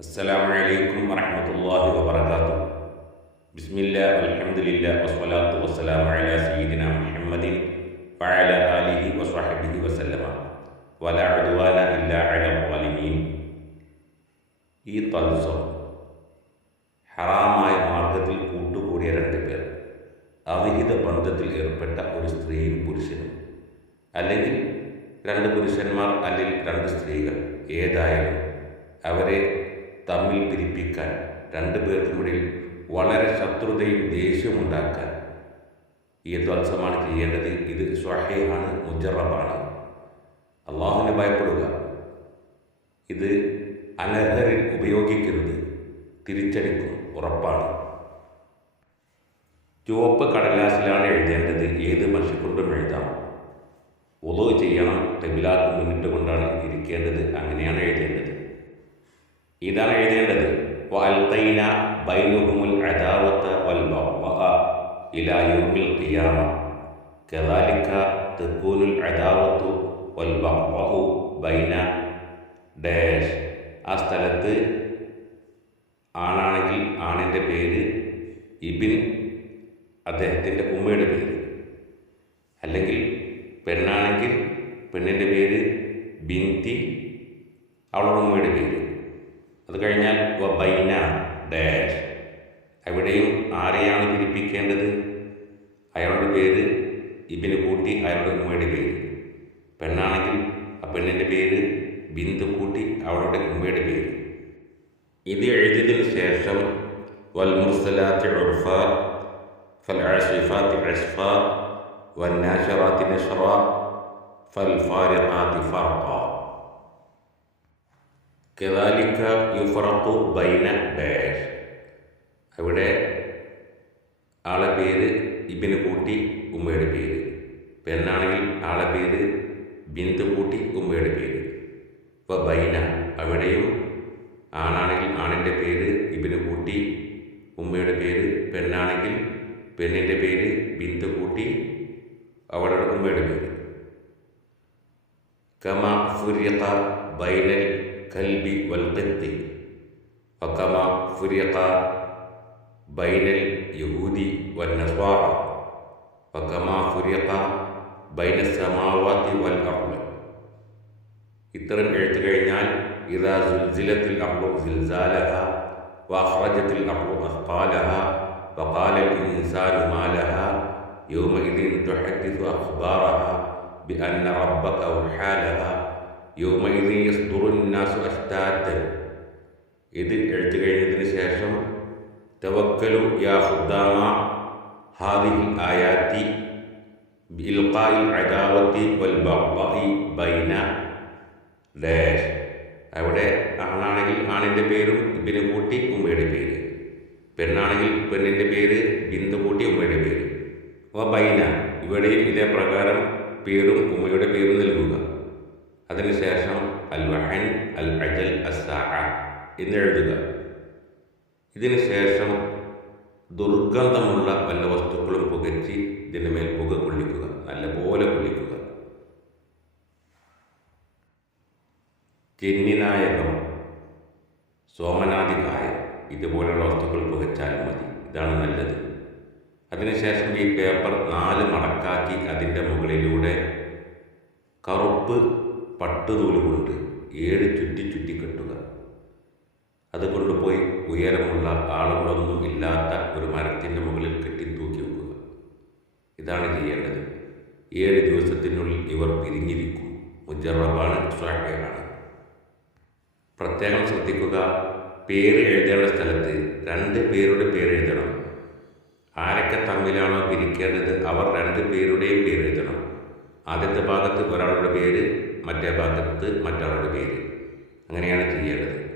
السلام عليكم ورحمة الله وبركاته بسم الله والحمد لله والصلاة والسلام على سيدنا محمد وعلى آله وصحبه وسلم ولا عدوان إلا على الظالمين ഈ തത്സം ഹറാമായ മാർഗത്തിൽ കൂട്ടുകൂടിയ രണ്ട് പേർ അവിഹിത ബന്ധത്തിൽ ഏർപ്പെട്ട ഒരു സ്ത്രീയും പുരുഷനും അല്ലെങ്കിൽ രണ്ട് പുരുഷന്മാർ അല്ലെങ്കിൽ രണ്ട് സ്ത്രീകൾ ഏതായാലും അവരെ തമ്മിൽ പിരിപ്പിക്കാൻ രണ്ടു പേർക്കുമിടയിൽ വളരെ ശത്രുതയും ദേഷ്യവും ഉണ്ടാക്കാൻ. ഈ അത്സമാണ് ചെയ്യേണ്ടത്. ഇത് സ്വഹയാണ് മുജറബാണ്. അള്ളാഹുവിനെ ഭയപ്പെടുക. ഇത് അനർഹരിൽ ഉപയോഗിക്കരുത്. തിരിച്ചടിക്കും. ഉറപ്പാണ്. ചുവപ്പ് കടലാസിലാണ് എഴുതേണ്ടത്. ഏത് മനുഷ്യക്കൊണ്ടും എഴുതാം. ഉളവ് ചെയ്യണം. തെബിലാക്ക് മുന്നിട്ട് കൊണ്ടാണ് ഇരിക്കേണ്ടത്. അങ്ങനെയാണ് എഴുതേണ്ടത്. ഇതാണ് എഴുതേണ്ടത്. വൽ ഇലാ യൗമിൽ ഖിയാമ. വൽ ബൈന ആ സ്ഥലത്ത് ആണാണെങ്കിൽ ആണിന്റെ പേര് ഇബിൻ അദ്ദേഹത്തിന്റെ ഉമ്മയുടെ പേര്. അല്ലെങ്കിൽ പെണ്ണാണെങ്കിൽ പെണ്ണിന്റെ പേര് ബിന്തി അവളുടെ ഉമ്മയുടെ പേര്. അത് കഴിഞ്ഞാൽ വബൈന ഡാഷ് എവിടെയും ആരെയാണ് പിരിപ്പിക്കേണ്ടത് അയാളുടെ പേര് ഇബിന് കൂട്ടി അയാളുടെ ഉമ്മയുടെ പേര്. പെണ്ണാണെങ്കിൽ ആ പെണ്ണിന്റെ പേര് ബിന്ദു കൂട്ടി അവളുടെ ഉമ്മയുടെ പേര്. ഇത് എഴുതിയതിന് ശേഷം വൽമുർസലാത്തി ഉർഫ ഫൽ അഷിഫാത്തി അഷ്ഫ വന്നാഷറാത്തി നഷറ ഫൽ ഫാരിഖാത്തി ഫർഖ. കെവാലിക്ക യുഫറത്തു ബൈന ഡാഷ് അവിടെ ആളെ പേര് ഇബിന് കൂട്ടി ഉമ്മയുടെ പേര്. പെണ്ണാണെങ്കിൽ ആളെ പേര് ബിന്ദു കൂട്ടി ഉമ്മയുടെ പേര്. ഇപ്പോൾ ബൈന അവിടെയും ആണാണെങ്കിൽ ആണിന്റെ പേര് ഇബിന് കൂട്ടി ഉമ്മയുടെ പേര് പെണ്ണാണെങ്കിൽ പെണ്ണിന്റെ പേര് ബിന്ദു കൂട്ടി അവിടെ ഉമ്മയുടെ പേര്. കമ ഫുര്യത ബൈനൽ കൽബി വൽ ഖത്തി വകമ ഫുരിഖ ബൈനൽ യഹൂദി വൽ നസ്വാറ വകമ ഫുരിഖ ബൈന സമാവാതി വൽ അർള് ഇത്തരം എഴുത്തു കഴിഞ്ഞാൽ ഇതാ സുൽസിലത്തിൽ അർളു സിൽസാലഹ وأخرجت الأرض أثقالها وقال الإنسان ما لها يومئذ تحدث أخبارها بأن ربك أوحى لها യോമൈദി യസ്ദുറുന്നാസു അഷ്ടാത്തൻ ഇത് എഴുത്തു കഴിഞ്ഞതിന് ശേഷം തവക്കലു യാ ഹുദ്ദാമ ഹാദിഹി ആയാത്തി ബിൽഖായി അദാവത്തി വൽ ബഹ്ബായി ബൈന. ഡാഷ്. അവിടെ ആണാണെങ്കിൽ ആണിന്റെ പേരും ഇബിന് കൂട്ടി ഉമ്മയുടെ പേര്. പെണ്ണാണെങ്കിൽ പെണ്ണിന്റെ പേര് ബിന്ദു കൂട്ടി ഉമ്മയുടെ പേര്. അപ്പോൾ ബൈന. ഇവിടെയും ഇതേ പ്രകാരം പേരും ഉമ്മയുടെ പേരും നൽകുക. അതിനുശേഷം അൽ വഹൻ അൽ അജൽ അസാഹ എന്നെഴുതുക ഇതിനു ശേഷം ദുർഗന്ധമുള്ള വല്ല വസ്തുക്കളും പുകച്ച് ഇതിന്റെ മേൽ പുക കൊള്ളിക്കുക. നല്ലപോലെ കൊള്ളിക്കുക. ചെന്നിനായകം സോമനാദികായം ഇതുപോലെയുള്ള വസ്തുക്കൾ പുകച്ചാലും മതി. ഇതാണ് നല്ലത്. അതിനുശേഷം ഈ പേപ്പർ നാല് മടക്കാക്കി അതിന്റെ മുകളിലൂടെ കറുപ്പ് പട്ടുനൂൽ കൊണ്ട് ഏഴ് ചുറ്റി ചുറ്റി കെട്ടുക. അത് കൊണ്ടുപോയി ഉയരമുള്ള ആളുകളൊന്നും ഇല്ലാത്ത ഒരു മരത്തിന്റെ മുകളിൽ കെട്ടി തൂക്കി വെക്കുക. ഇതാണ് ചെയ്യേണ്ടത്. ഏഴ് ദിവസത്തിനുള്ളിൽ ഇവർ പിരിഞ്ഞിരിക്കും. മുജറബാണ് സ്വാഹയാണ് പ്രത്യേകം ശ്രദ്ധിക്കുക പേര് എഴുതേണ്ട സ്ഥലത്ത് രണ്ട് പേരുടെ പേര് എഴുതണം. ആരൊക്കെ തമ്മിലാണോ പിരിക്കേണ്ടത് അവർ രണ്ട് പേരുടെയും പേര് എഴുതണം. ആദ്യത്തെ ഭാഗത്ത് ഒരാളുടെ പേര് മറ്റേ ഭാഗത്ത് മറ്റൊരാളുടെ പേര്. അങ്ങനെയാണ് ചെയ്യേണ്ടത്.